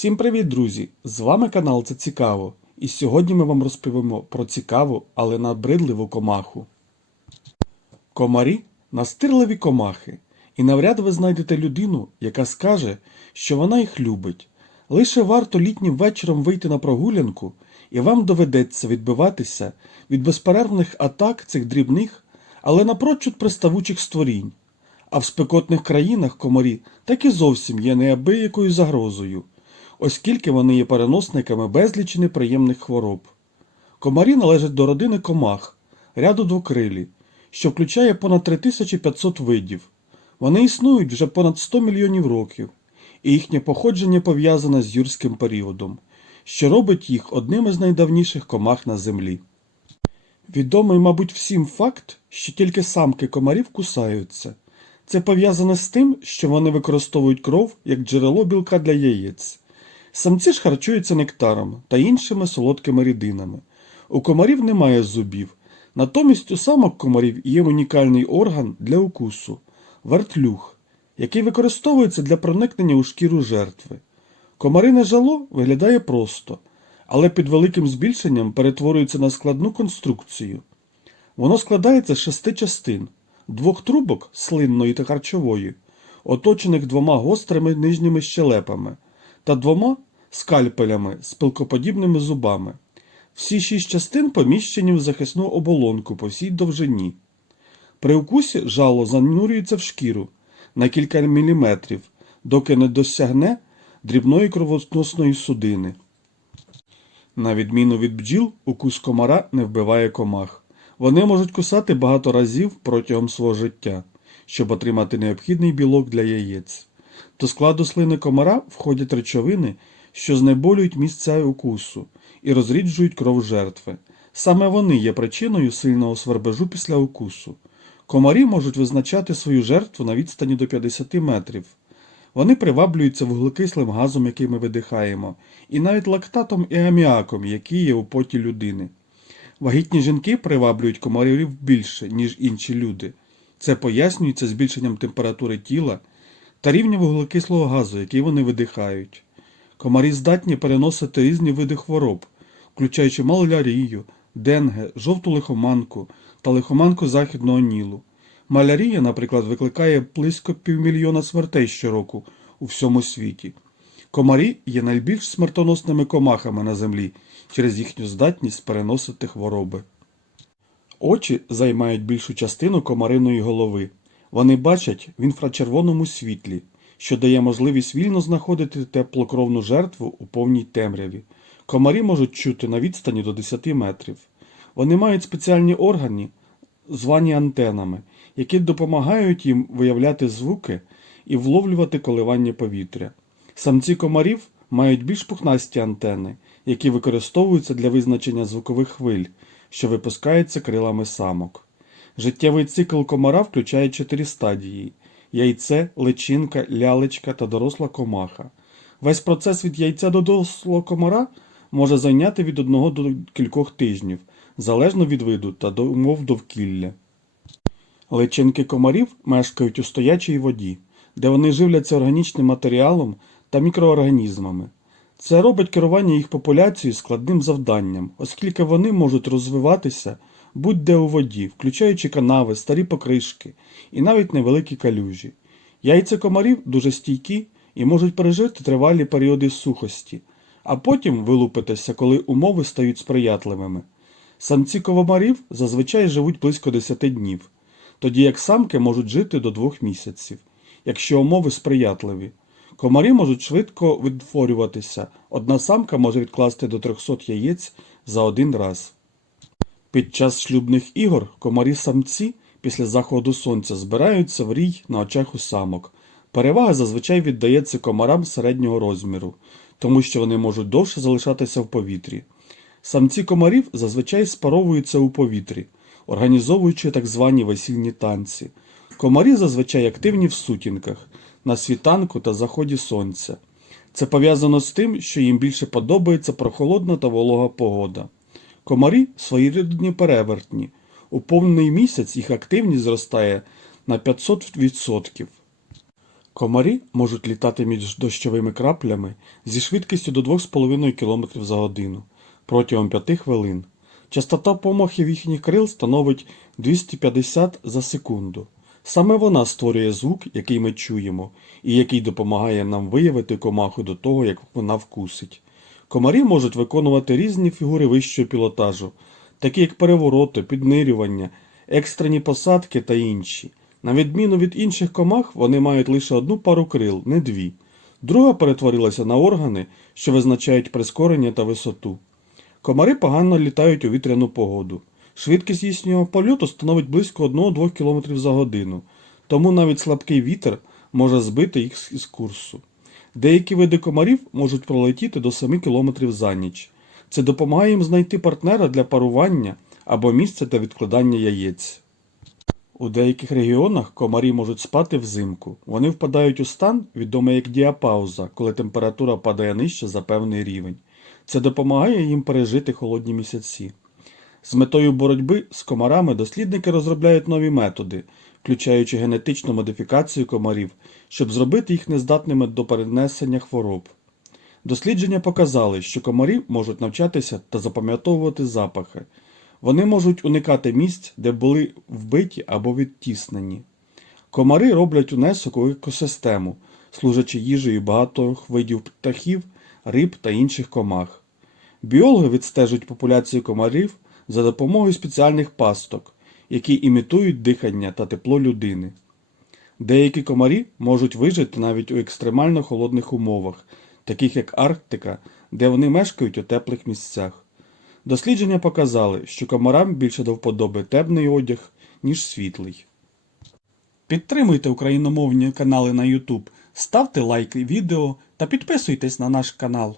Всім привіт, друзі! З вами канал Це Цікаво. І сьогодні ми вам розповімо про цікаву, але набридливу комаху. Комарі настирливі комахи, і навряд ви знайдете людину, яка скаже, що вона їх любить. Лише варто літнім вечором вийти на прогулянку, і вам доведеться відбиватися від безперервних атак цих дрібних, але напрочуд приставучих створінь. А в спекотних країнах комарі так і зовсім є неабиякою загрозою, оскільки вони є переносниками безлічі неприємних хвороб. Комарі належать до родини комах, ряду двокрилі, що включає понад 3500 видів. Вони існують вже понад 100 мільйонів років, і їхнє походження пов'язане з юрським періодом, що робить їх одним із найдавніших комах на землі. Відомий, мабуть, всім факт, що тільки самки комарів кусаються. Це пов'язане з тим, що вони використовують кров як джерело білка для яєць. Самці ж харчуються нектаром та іншими солодкими рідинами. У комарів немає зубів. Натомість у самок комарів є унікальний орган для укусу вертлюг, який використовується для проникнення у шкіру жертви. Комарине жало виглядає просто, але під великим збільшенням перетворюється на складну конструкцію. Воно складається з шести частин, двох трубок слинної та харчової, оточених двома гострими нижніми щелепами та двома скальпелями з пилкоподібними зубами. Всі шість частин поміщені в захисну оболонку по всій довжині. При укусі жало занурюється в шкіру на кілька міліметрів, доки не досягне дрібної кровоносної судини. На відміну від бджіл, укус комара не вбиває комах. Вони можуть кусати багато разів протягом свого життя, щоб отримати необхідний білок для яєць. До складу слини комара входять речовини, що знеболюють місця укусу і розріджують кров жертви. Саме вони є причиною сильного свербежу після укусу. Комарі можуть визначати свою жертву на відстані до 50 метрів. Вони приваблюються вуглекислим газом, який ми видихаємо, і навіть лактатом і аміаком, які є у поті людини. Вагітні жінки приваблюють комарів більше, ніж інші люди. Це пояснюється збільшенням температури тіла та рівня вуглекислого газу, який вони видихають. Комарі здатні переносити різні види хвороб, включаючи малярію, денге, жовту лихоманку та лихоманку західного нілу. Малярія, наприклад, викликає близько півмільйона смертей щороку у всьому світі. Комарі є найбільш смертоносними комахами на землі через їхню здатність переносити хвороби. Очі займають більшу частину комариної голови. Вони бачать в інфрачервоному світлі, що дає можливість вільно знаходити теплокровну жертву у повній темряві. Комарі можуть чути на відстані до 10 метрів. Вони мають спеціальні органи, звані антенами, які допомагають їм виявляти звуки і вловлювати коливання повітря. Самці комарів мають більш пухнасті антени, які використовуються для визначення звукових хвиль, що випускаються крилами самок. Життєвий цикл комара включає чотири стадії: яйце, личинка, лялечка та доросла комаха. Весь процес від яйця до дорослого комара може зайняти від одного до кількох тижнів, залежно від виду та до умов довкілля. Личинки комарів мешкають у стоячій воді, де вони живляться органічним матеріалом та мікроорганізмами. Це робить керування їх популяцією складним завданням, оскільки вони можуть розвиватися будь-де у воді, включаючи канави, старі покришки і навіть невеликі калюжі. Яйця комарів дуже стійкі і можуть пережити тривалі періоди сухості, а потім вилупитися, коли умови стають сприятливими. Самці комарів зазвичай живуть близько 10 днів, тоді як самки можуть жити до 2 місяців, якщо умови сприятливі. Комарі можуть швидко відтворюватися, одна самка може відкласти до 300 яєць за один раз. Під час шлюбних ігор комарі самці після заходу сонця збираються в рій на очах у самок. Перевага зазвичай віддається комарам середнього розміру, тому що вони можуть довше залишатися в повітрі. Самці комарів зазвичай спаровуються у повітрі, організовуючи так звані весільні танці. Комарі зазвичай активні в сутінках, на світанку та заході сонця. Це пов'язано з тим, що їм більше подобається прохолодна та волога погода. Комарі своєрідні перевертні. У повний місяць їх активність зростає на 500%. Комарі можуть літати між дощовими краплями зі швидкістю до 2,5 км за годину протягом 5 хвилин. Частота помахів їхніх крил становить 250 за секунду. Саме вона створює звук, який ми чуємо, і який допомагає нам виявити комаху до того, як вона вкусить. Комарі можуть виконувати різні фігури вищого пілотажу, такі як перевороти, піднирювання, екстрені посадки та інші. На відміну від інших комах, вони мають лише одну пару крил, не дві. Друга перетворилася на органи, що визначають прискорення та висоту. Комари погано літають у вітряну погоду. Швидкість їхнього польоту становить близько 1-2 км за годину, тому навіть слабкий вітер може збити їх із курсу. Деякі види комарів можуть пролетіти до 7 км за ніч. Це допомагає їм знайти партнера для парування або місце для відкладання яєць. У деяких регіонах комарі можуть спати взимку. Вони впадають у стан, відомий як діапауза, коли температура падає нижче за певний рівень. Це допомагає їм пережити холодні місяці. З метою боротьби з комарами дослідники розробляють нові методи, включаючи генетичну модифікацію комарів, щоб зробити їх нездатними до перенесення хвороб. Дослідження показали, що комарі можуть навчатися та запам'ятовувати запахи. Вони можуть уникати місць, де були вбиті або відтіснені. Комари роблять унесок у екосистему, служачи їжею багатьох видів птахів, риб та інших комах. Біологи відстежують популяцію комарів за допомогою спеціальних пасток, які імітують дихання та тепло людини. Деякі комарі можуть вижити навіть у екстремально холодних умовах, таких як Арктика, де вони мешкають у теплих місцях. Дослідження показали, що комарам більше до вподоби темний одяг, ніж світлий. Підтримуйте україномовні канали на YouTube, ставте лайки відео та підписуйтесь на наш канал.